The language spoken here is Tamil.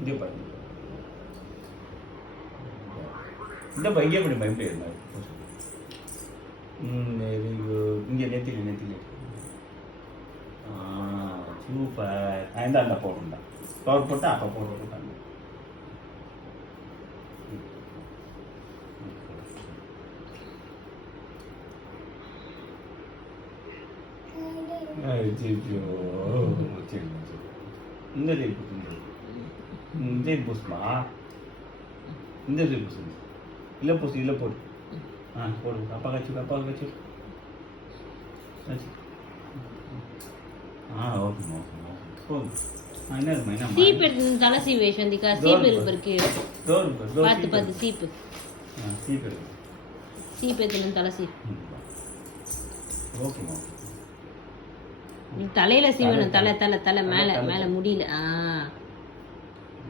இங்கே பாருங்க. இந்த பையன் எப்படி எப்படி இருந்தாரு? இங்கே நெத்தில சூப்பர். அந்த பவுடர் தான். பவுடர் போட்டு அப்போ பவுடர் போட்டாங்க. இந்த ஜெயில் பூசுமா? இந்த ஜெயில் பூசு இல்லை பூசு இல்லை போடு. போடு. அப்பா கச்சு ஓகே போதும். என்ன இருக்குமா? என்ன சீப்பு எடுத்து தலை சீவு வந்திக்கா. சீப்பு இருக்கு பார்த்து சீப்பு எடுத்து தலை சீப்பு. ஓகேமா. தலையில சீவணும். தலை மேல முடியல.